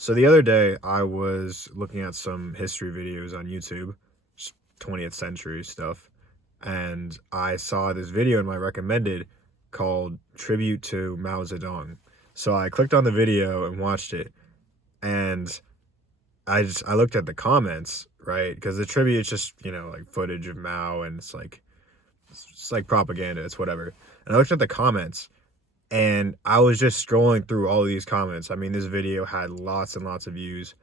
So the other day, I was looking at some history videos on YouTube, 20th century stuff, and I saw this video in my recommended called Tribute to Mao Zedong. So I clicked on the video and watched it, and I looked at the comments, right? Because the tribute is just, like footage of Mao, and it's like propaganda, it's whatever. And I looked at the comments, and I was just scrolling through all of these comments. I mean, this video had lots and lots of views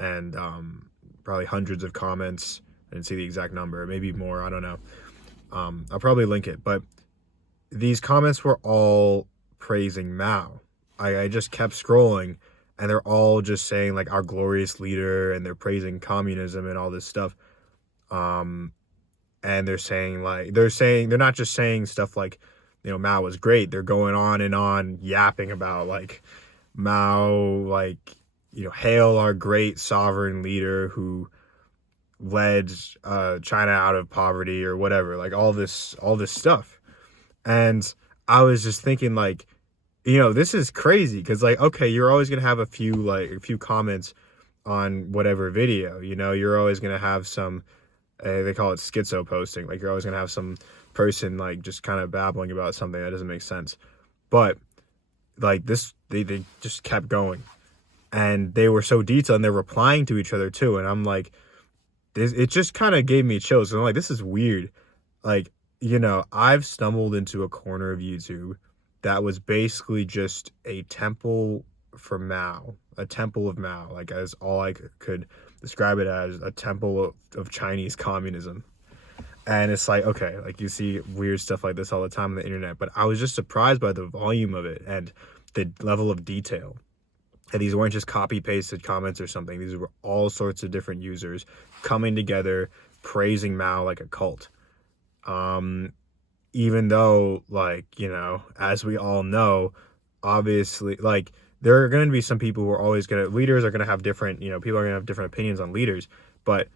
and probably hundreds of comments. I didn't see the exact number, maybe more, I don't know. I'll probably link it, but these comments were all praising Mao. I just kept scrolling, and they're all just saying like our glorious leader, and they're praising communism and all this stuff. And they're not just saying stuff like, Mao was great. They're going on and on yapping about like Mao, like, hail our great sovereign leader who led China out of poverty or whatever, like all this stuff. And I was just thinking like, this is crazy because like, okay, you're always going to have a few comments on whatever video, you're always going to have some, they call it schizo posting. Like you're always going to have some person like just kind of babbling about something that doesn't make sense. But like this, they just kept going, and they were so detailed, and they're replying to each other too. And I'm like, it just kind of gave me chills. And I'm like, this is weird. Like, I've stumbled into a corner of YouTube that was basically just a temple for Mao, a temple of Mao, like as all I could describe it as, a temple of Chinese communism. And it's like, okay, like you see weird stuff like this all the time on the internet, but I was just surprised by the volume of it and the level of detail. And these weren't just copy pasted comments or something. These were all sorts of different users coming together, praising Mao like a cult. Even though, like, as we all know, obviously, like, there are going to be some people who are always leaders are going to have different, people are going to have different opinions on leaders, but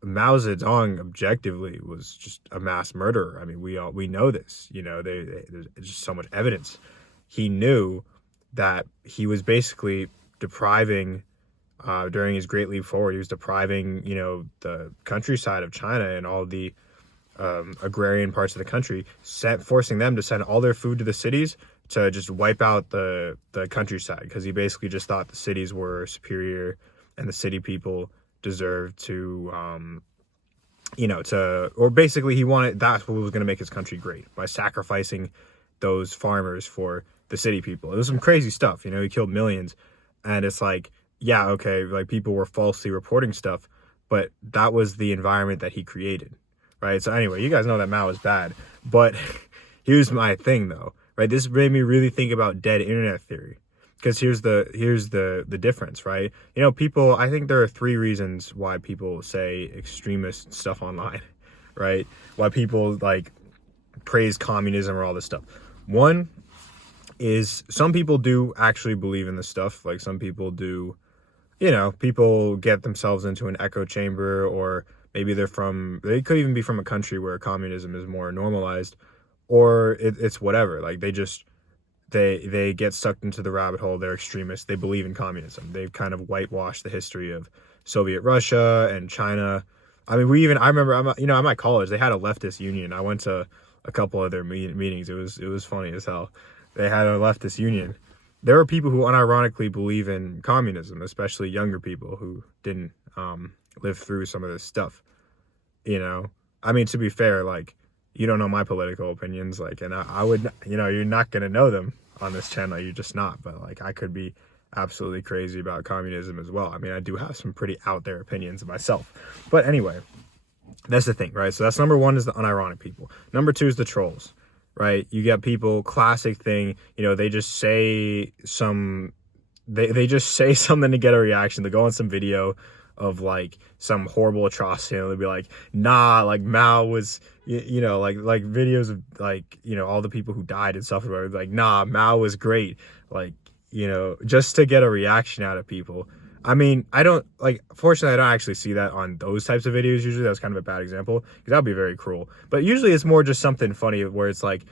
Mao Zedong objectively was just a mass murderer. I mean, we know this, there's just so much evidence. He knew that he was basically depriving, during his Great Leap Forward, he was depriving, the countryside of China and all the agrarian parts of the country, forcing them to send all their food to the cities to just wipe out the countryside, because he basically just thought the cities were superior and the city people deserved to, or basically that's what was going to make his country great, by sacrificing those farmers for the city people. It was some crazy stuff, he killed millions. And it's like, yeah, okay, like people were falsely reporting stuff, but that was the environment that he created, right? So anyway, you guys know that Mao is bad, but here's my thing though, right? This made me really think about dead internet theory. Because here's the difference, right? People, I think there are three reasons why people say extremist stuff online, right? Why people like praise communism or all this stuff. One is some people do actually believe in this stuff. Like some people do, people get themselves into an echo chamber, or maybe they could even be from a country where communism is more normalized, or it's whatever. Like they get sucked into the rabbit hole. They're extremists. They believe in communism. They've kind of whitewashed the history of Soviet Russia and China. I mean, I remember, at my college, they had a leftist union. I went to a couple of their meetings. It was funny as hell. They had a leftist union. There are people who unironically believe in communism, especially younger people who didn't live through some of this stuff. I mean, to be fair, like, you don't know my political opinions, like, and I would, you're not going to know them on this channel. You're just not. But like, I could be absolutely crazy about communism as well. I mean, I do have some pretty out there opinions myself. But anyway, that's the thing, right? So that's number one, is the unironic people. Number two is the trolls, right? You get people, classic thing, they just say they just say something to get a reaction. They go on some video of like some horrible atrocity, and they'll be like, nah, like Mao was, like videos of like, all the people who died and stuff, like, nah, Mao was great, like, just to get a reaction out of people. I mean, fortunately, I don't actually see that on those types of videos. Usually that's kind of a bad example, because that would be very cruel. But usually it's more just something funny where it's like,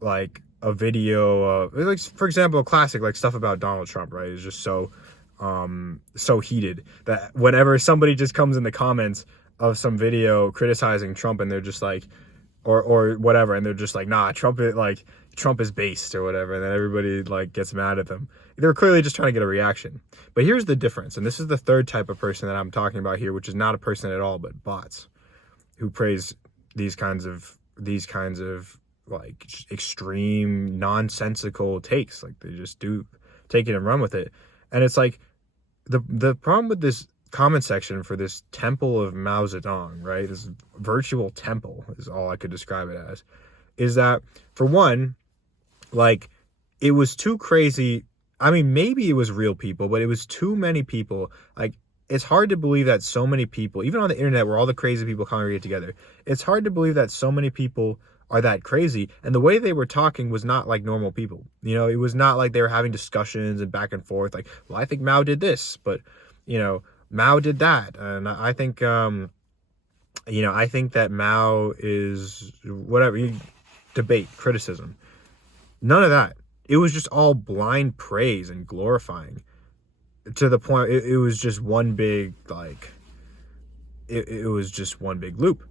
like a video of, like, for example, a classic, like stuff about Donald Trump, right? Is just so so heated that whenever somebody just comes in the comments of some video criticizing Trump and they're just like, or whatever, and they're just like, nah, Trump is based or whatever, and then everybody like gets mad at them. They're clearly just trying to get a reaction. But here's the difference, and this is the third type of person that I'm talking about here, which is not a person at all, but bots who praise these kinds of like extreme nonsensical takes. Like they just do take it and run with it. And it's like the problem with this comment section for this temple of Mao Zedong, right? This virtual temple is all I could describe it as, is that for one, like it was too crazy. I mean, maybe it was real people, but it was too many people. Like it's hard to believe that so many people, even on the internet where all the crazy people congregate together, it's hard to believe that so many people are that crazy. And the way they were talking was not like normal people. You know, it was not like they were having discussions and back and forth. Like, well, I think Mao did this, but you know, Mao did that. And I think, I think that Mao is whatever, debate, criticism, none of that. It was just all blind praise and glorifying to the point. It was just one big, like, it was just one big loop.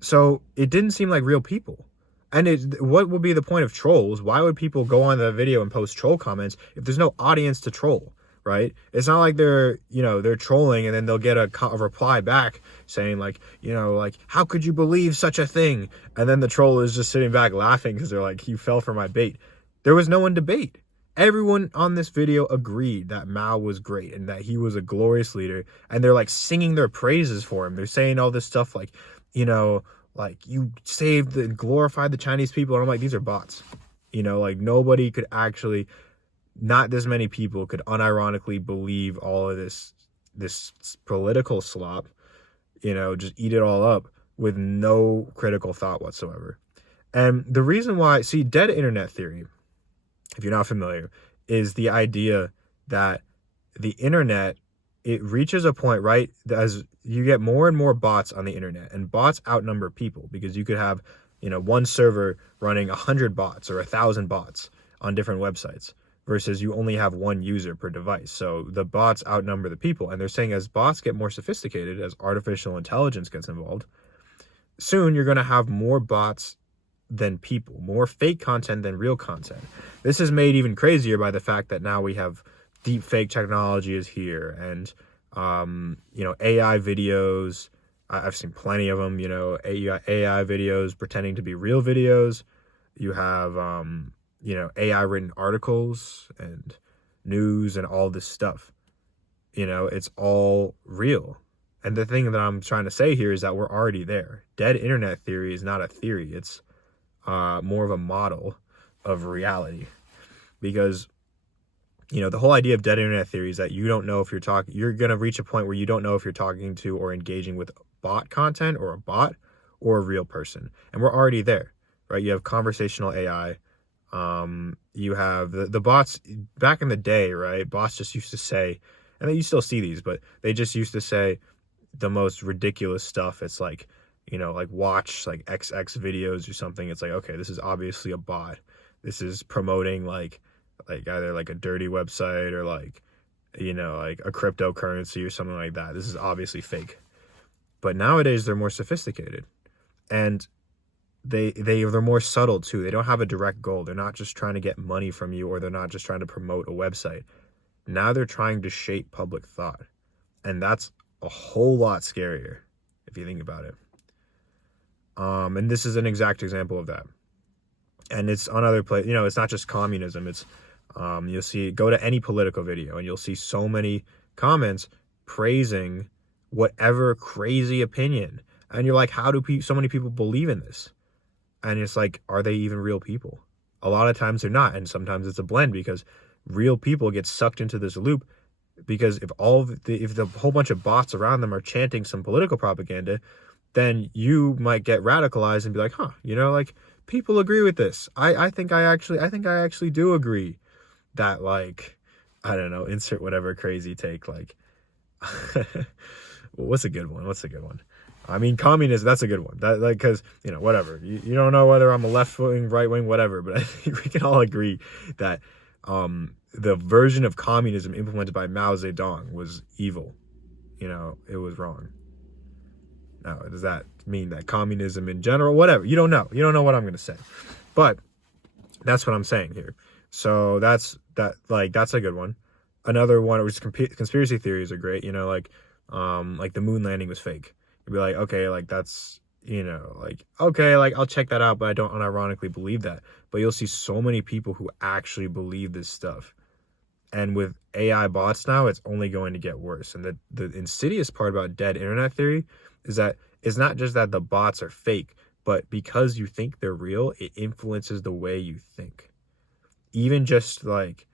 So it didn't seem like real people. And what would be the point of trolls? Why would people go on the video and post troll comments if there's no audience to troll, right? It's not like they're trolling and then they'll get a reply back saying like, how could you believe such a thing? And then the troll is just sitting back laughing because they're like, you fell for my bait. There was no one debate. Everyone on this video agreed that Mao was great and that he was a glorious leader. And they're like singing their praises for him. They're saying all this stuff like, like you saved and glorified the Chinese people. And I'm like, these are bots. Like nobody could actually, not this many people could unironically believe all of this political slop, just eat it all up with no critical thought whatsoever. And the reason why, dead internet theory, if you're not familiar, is the idea that the internet, it reaches a point, right, as you get more and more bots on the internet, and bots outnumber people because you could have, one server running 100 bots or 1,000 bots on different websites versus you only have one user per device. So the bots outnumber the people. And they're saying as bots get more sophisticated, as artificial intelligence gets involved, soon you're going to have more bots than people, more fake content than real content. This is made even crazier by the fact that now we have deep fake technology is here, and AI videos. I've seen plenty of them. AI videos pretending to be real videos. You have AI written articles and news and all this stuff. It's all real. And the thing that I'm trying to say here is that we're already there. Dead internet theory is not a theory. It's more of a model of reality, because the whole idea of dead internet theory is that you don't know if you're going to reach a point where you don't know if you're talking to or engaging with bot content or a bot or a real person. And we're already there, right? You have conversational AI. You have the bots back in the day, right? Bots just used to say, and you still see these, but they just used to say the most ridiculous stuff. It's like, like watch like XX videos or something. It's like, okay, this is obviously a bot. This is promoting like either like a dirty website or like a cryptocurrency or something like that. This is obviously fake. But nowadays they're more sophisticated, and they're more subtle too. They don't have a direct goal. They're not just trying to get money from you, or they're not just trying to promote a website. Now they're trying to shape public thought, and that's a whole lot scarier if you think about it. And this is an exact example of that. And it's on other places. It's not just communism. It's you'll go to any political video and you'll see so many comments praising whatever crazy opinion, and you're like, how do so many people believe in this? And it's like, are they even real people? A lot of times they're not, and sometimes it's a blend, because real people get sucked into this loop, because if the whole bunch of bots around them are chanting some political propaganda, then you might get radicalized and be like, like people agree with this. I think I actually do agree that, like, I don't know, insert whatever crazy take, like what's a good one? I mean, communism, that's a good one. That, like, because, whatever. You don't know whether I'm a left-wing, right-wing, whatever, but I think we can all agree that the version of communism implemented by Mao Zedong was evil. It was wrong. Now, does that mean that communism in general, whatever, you don't know what I'm going to say, but that's what I'm saying here. So that's a good one. Another one, which conspiracy theories are great, like the moon landing was fake. You'd be like, okay, like that's, okay, like I'll check that out, but I don't unironically believe that. But you'll see so many people who actually believe this stuff. And with AI bots now, it's only going to get worse. And the insidious part about dead internet theory is that it's not just that the bots are fake, but because you think they're real, it influences the way you think. Even just like,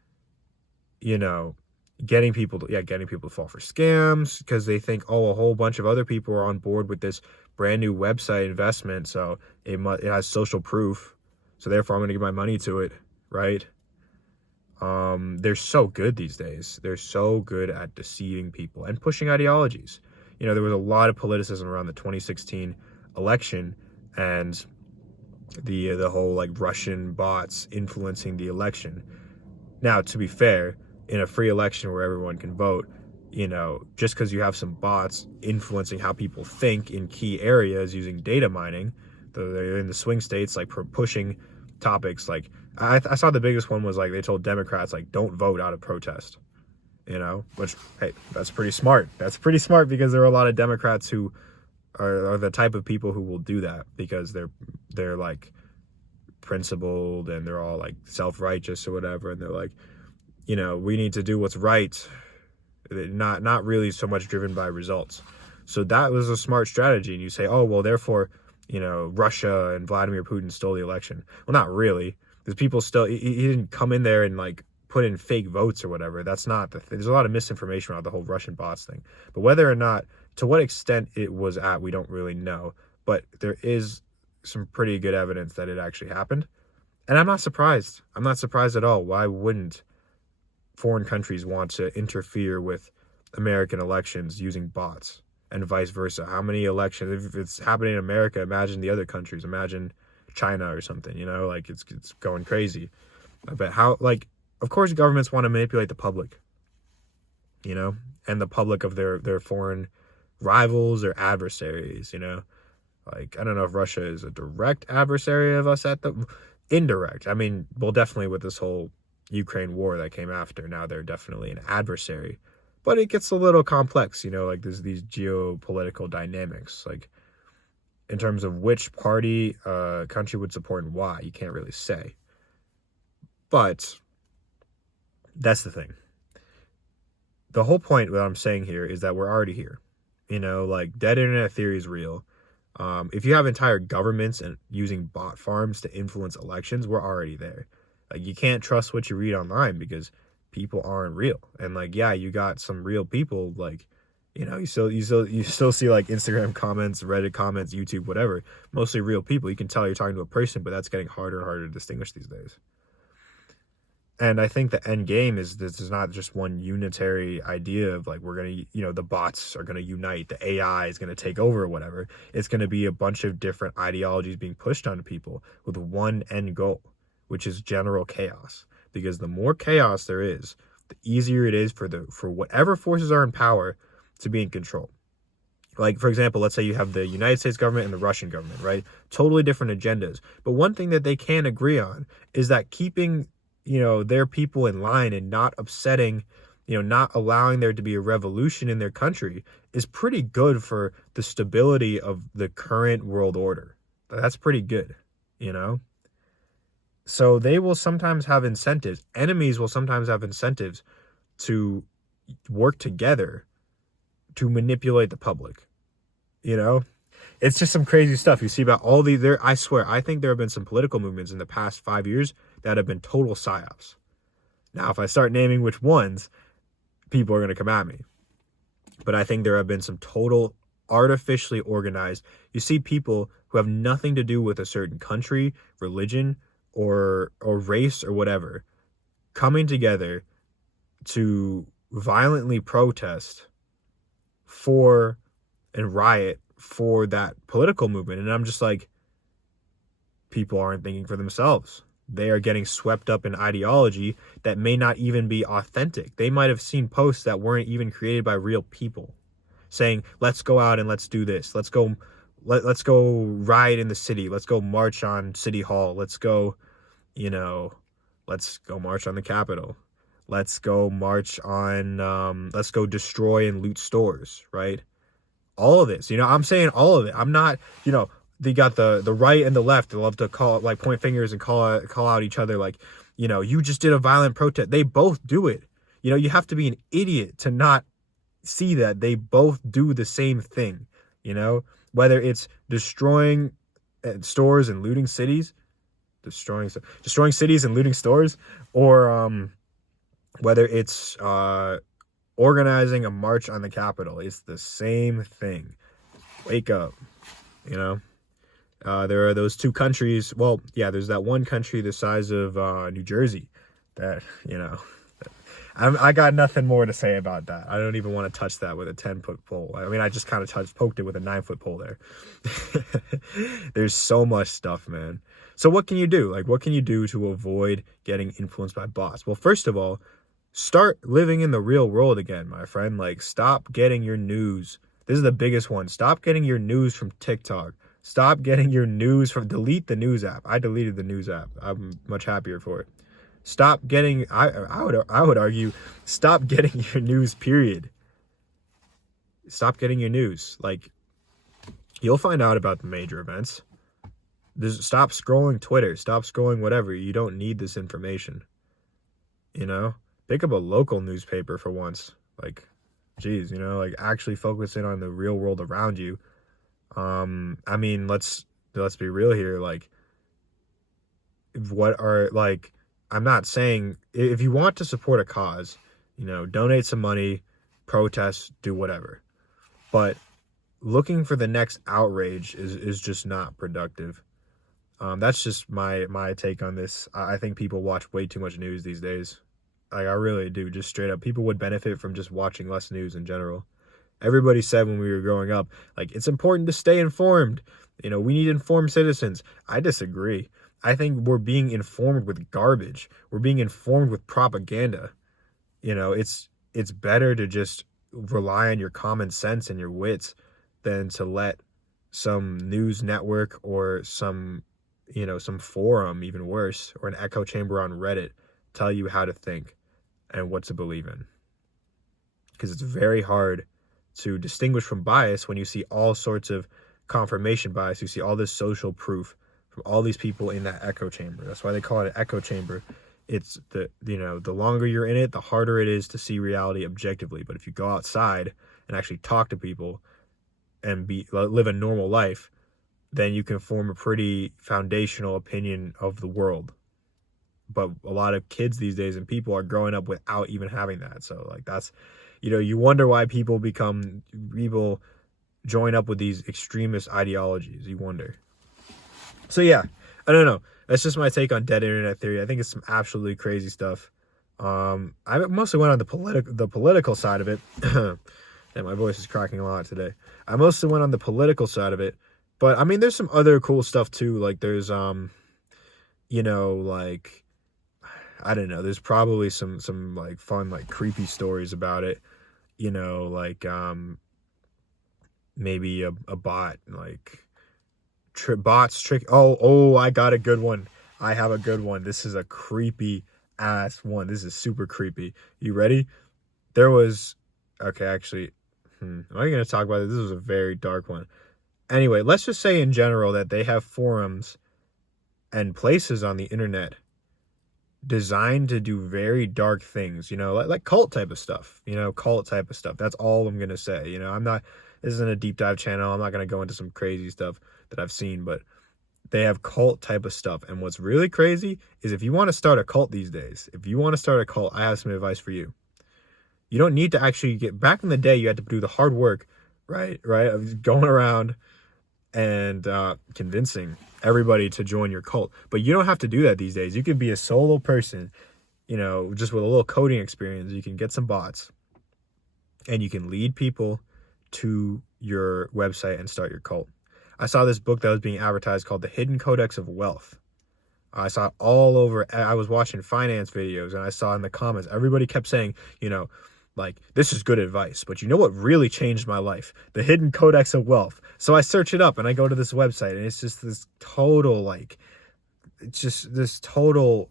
getting people to fall for scams because they think, oh, a whole bunch of other people are on board with this brand new website investment, so it has social proof, so therefore I'm going to give my money to it, right? They're so good these days. They're so good at deceiving people and pushing ideologies. There was a lot of politicism around the 2016 election and the whole like Russian bots influencing the election. Now, to be fair, in a free election where everyone can vote, just because you have some bots influencing how people think in key areas using data mining, they're in the swing states, like pushing topics. Like I saw the biggest one was like they told Democrats like don't vote out of protest, which, hey, that's pretty smart. That's pretty smart because there are a lot of Democrats who are the type of people who will do that because they're like principled and they're all like self-righteous or whatever, and they're like, we need to do what's right, not really so much driven by results. So that was a smart strategy. And you say, oh, well, therefore, Russia and Vladimir Putin stole the election. Well, not really, because people still, he didn't come in there and like put in fake votes or whatever. That's not the thing. There's a lot of misinformation around the whole Russian bots thing. But whether or not, to what extent it was at, we don't really know. But there is some pretty good evidence that it actually happened. And I'm not surprised. I'm not surprised at all. Why wouldn't foreign countries want to interfere with American elections using bots and vice versa? How many elections, if it's happening in America, imagine the other countries, imagine China or something, like it's going crazy. But how, like, of course governments want to manipulate the public, and the public of their foreign rivals or adversaries, like, I don't know if Russia is a direct adversary of us indirect. I mean, well, definitely with this whole Ukraine war that came after, now they're definitely an adversary, but it gets a little complex, like there's these geopolitical dynamics, like in terms of which party a country would support and why, you can't really say. But that's the thing. The whole point what I'm saying here is that we're already here. Like dead internet theory is real. If you have entire governments and using bot farms to influence elections, we're already there. Like, you can't trust what you read online because people aren't real. And like, yeah, you got some real people, like, you still see like Instagram comments, Reddit comments, YouTube, whatever, mostly real people. You can tell you're talking to a person, but that's getting harder and harder to distinguish these days. And I think the end game is this is not just one unitary idea of like, we're going to, the bots are going to unite, the AI is going to take over or whatever. It's going to be a bunch of different ideologies being pushed onto people with one end goal, which is general chaos. Because the more chaos there is, the easier it is for whatever forces are in power to be in control. Like, for example, let's say you have the United States government and the Russian government, right? Totally different agendas. But one thing that they can agree on is that keeping, their people in line and not upsetting, not allowing there to be a revolution in their country is pretty good for the stability of the current world order. That's pretty good, So they will sometimes have incentives. Enemies will sometimes have incentives to work together to manipulate the public. It's just some crazy stuff you see about all I swear, I think there have been some political movements in the past 5 years that have been total psyops. Now, if I start naming which ones, people are going to come at me. But I think there have been some total artificially organized. You see people who have nothing to do with a certain country, religion, or race or whatever, coming together to violently protest for and riot for that political movement. And I'm just like, people aren't thinking for themselves. they are getting swept up in ideology that may not even be authentic. They might have seen posts that weren't even created by real people saying, let's go out and let's do this. Let's go riot in the city. Let's go march on City Hall. Let's go march on the Capitol. Let's go march on, let's go destroy and loot stores, right? All of this, I'm saying all of it. I'm not, they got the right and the left. They love to point fingers and call out each other. Like, you just did a violent protest. They both do it. You have to be an idiot to not see that they both do the same thing, whether it's destroying stores and looting cities, destroying cities and looting stores, or whether it's organizing a march on the Capitol. It's the same thing. Wake up, there are those two countries. Well, yeah, there's that one country the size of New Jersey that, I got nothing more to say about that. I don't even want to touch that with a 10-foot pole. I mean, I just kind of poked it with a 9-foot pole there. There's so much stuff, man. So what can you do? Like, what can you do to avoid getting influenced by bots? Well, first of all, start living in the real world again, my friend. Like, stop getting your news. This is the biggest one. Stop getting your news from TikTok. Stop getting your news delete the news app. I deleted the news app. I'm much happier for it. Stop getting, I would argue, stop getting your news, period. Stop getting your news. Like, you'll find out about the major events. Stop scrolling Twitter. Stop scrolling whatever. You don't need this information. Pick up a local newspaper for once. Like, geez, like actually focusing on the real world around you. I mean, let's be real here. Like, I'm not saying, if you want to support a cause, donate some money, protest, do whatever. But looking for the next outrage is just not productive. That's just my take on this. I think people watch way too much news these days. Like, I really do, just straight up. People would benefit from just watching less news in general. Everybody said when we were growing up, like, it's important to stay informed. We need informed citizens. I disagree. I think we're being informed with garbage. We're being informed with propaganda. It's better to just rely on your common sense and your wits than to let some news network or some forum, even worse, or an echo chamber on Reddit tell you how to think and what to believe in. Because it's very hard to distinguish from bias when you see all sorts of confirmation bias. You see all this social proof from all these people in that echo chamber. That's why they call it an echo chamber. It's the longer you're in it, the harder it is to see reality objectively. But if you go outside and actually talk to people and live a normal life, then you can form a pretty foundational opinion of the world. But a lot of kids these days and people are growing up without even having that. So, like, that's, you wonder why people join up with these extremist ideologies. You wonder. So yeah, I don't know. That's just my take on dead internet theory. I think it's some absolutely crazy stuff. I mostly went on the political side of it. Yeah, my voice is cracking a lot today. I mostly went on the political side of it, but I mean, there's some other cool stuff too. Like, there's like, I don't know. There's probably some like fun, like creepy stories about it. Like maybe a bot, like. Bots trick. Oh, I got a good one. I have a good one. This is a creepy ass one. This is super creepy. You ready? Actually, am I going to talk about it? This was a very dark one. Anyway, let's just say in general that they have forums and places on the internet designed to do very dark things, like cult type of stuff, That's all I'm going to say. This isn't a deep dive channel. I'm not going to go into some crazy stuff that I've seen, but they have cult type of stuff. And what's really crazy is if you want to start a cult these days, I have some advice for you. You don't need to actually back in the day, you had to do the hard work, right? Of going around and convincing everybody to join your cult. But you don't have to do that these days. You can be a solo person, just with a little coding experience. You can get some bots and you can lead people to your website and start your cult. I saw this book that was being advertised called The Hidden Codex of Wealth. I saw it all over. I was watching finance videos and I saw in the comments, everybody kept saying, like, this is good advice, but you know what really changed my life? The Hidden Codex of Wealth. So I search it up and I go to this website, and it's just this total, like, it's just this total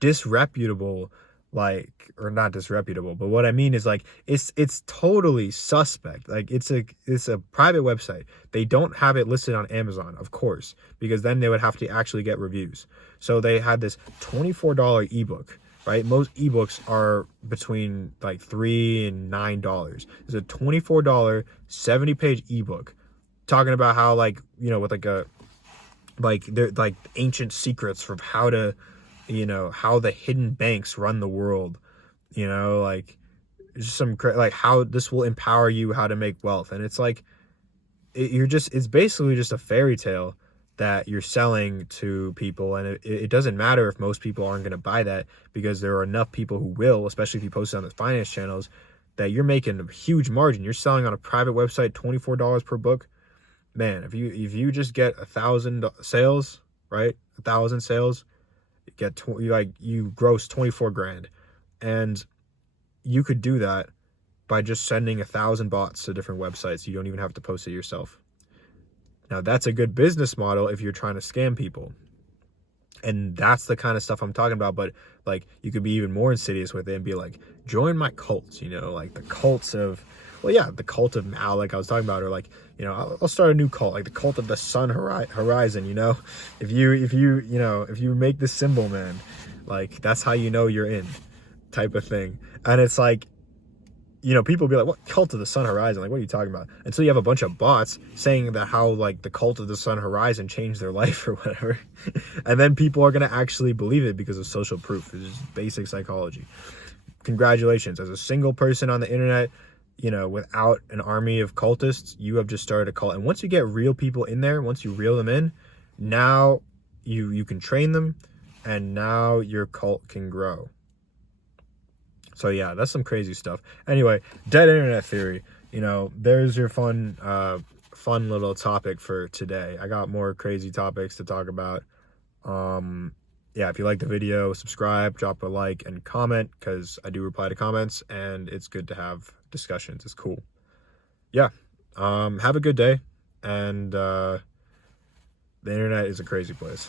disreputable, like, or not disreputable, but what I mean is, like, it's totally suspect. Like, it's a private website. They don't have it listed on Amazon, of course, because then they would have to actually get reviews. So they had this $24 ebook, right? Most ebooks are between like $3 and $9. It's a $24 70-page ebook talking about how, like, with they're like ancient secrets from how to, how the hidden banks run the world, like, just like how this will empower you, how to make wealth. And it's like, it's basically just a fairy tale that you're selling to people. And it doesn't matter if most people aren't going to buy that, because there are enough people who will, especially if you post it on the finance channels, that you're making a huge margin. You're selling on a private website, $24 per book. Man, if you just get 1,000 sales, right? 1,000 sales, you gross 24 grand. And you could do that by just sending 1,000 bots to different websites. You don't even have to post it yourself. Now, that's a good business model if you're trying to scam people. And that's the kind of stuff I'm talking about. But, like, you could be even more insidious with it and be like, join my cults, like the cults of, the cult of Mao, like I was talking about, or like, I'll start a new cult, like the cult of the sun horizon. If you make this symbol, man, like, that's how you're in, type of thing. And it's like, people be like, what cult of the sun horizon? Like, what are you talking about? Until you have a bunch of bots saying that how, like, the cult of the sun horizon changed their life or whatever. And then people are going to actually believe it because of social proof. It's just basic psychology. Congratulations. As a single person on the internet, without an army of cultists, you have just started a cult. And once you get real people in there, once you reel them in, now you can train them, and now your cult can grow. So yeah, that's some crazy stuff. Anyway, dead internet theory. There's your fun little topic for today. I got more crazy topics to talk about. Yeah, if you like the video, subscribe, drop a like, and comment, because I do reply to comments, and it's good to have discussions. It's cool. Yeah. Have a good day, and the internet is a crazy place.